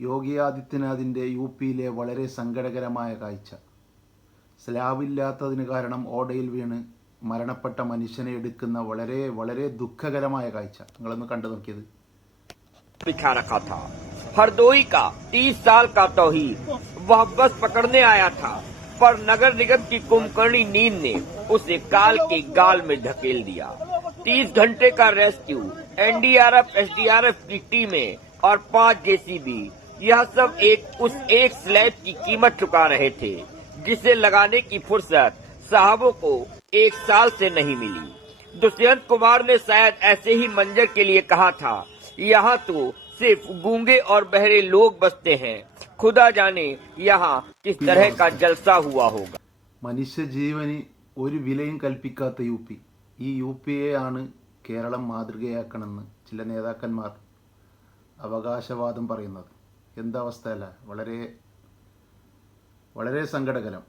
യോഗി ആദിത്യനാഥിൻ്റെ U പിയിലെ വളരെ സങ്കടകരമായ കാഴ്ച. സ്ലാബില്ലാത്തതിന് കാരണം ഓടയിൽ വീണ് മരണപ്പെട്ട മനുഷ്യനെ എടുക്കുന്ന വളരെ വളരെ ദുഃഖകരമായ കാഴ്ച നിങ്ങളൊന്ന് കണ്ടു നോക്കിയത്. बिछा रखा था। हरदोई का 30 साल का तौहीद वह बस पकड़ने आया था, पर नगर निगम की कुंभकर्णी नींद ने उसे काल के गाल में धकेल दिया। 30 घंटे का रेस्क्यू, एनडीआरएफ एसडीआरएफ की टीमें और 5 जेसीबी, यह सब उस एक स्लैब की कीमत चुका रहे थे, जिसे लगाने की फुर्सत साहबों को 1 साल से नहीं मिली। दुष्यंत कुमार ने शायद ऐसे ही मंजर के लिए कहा था, यहाँ तो सिर्फ गूंगे और बहरे लोग बसते हैं, खुदा जाने यहाँ किस तरह का जलसा हुआ होगा. മനുഷ്യജീവന് ഒരു വിലയും കൽപ്പിക്കാത്ത യു പി. ഈ യു പിയെ ആണ് കേരളം മാതൃകയാക്കണമെന്ന് ചില നേതാക്കന്മാർ അവകാശവാദം പറയുന്നത്. എന്തവസ്ഥയല്ല, വളരെ വളരെ സങ്കടകരം.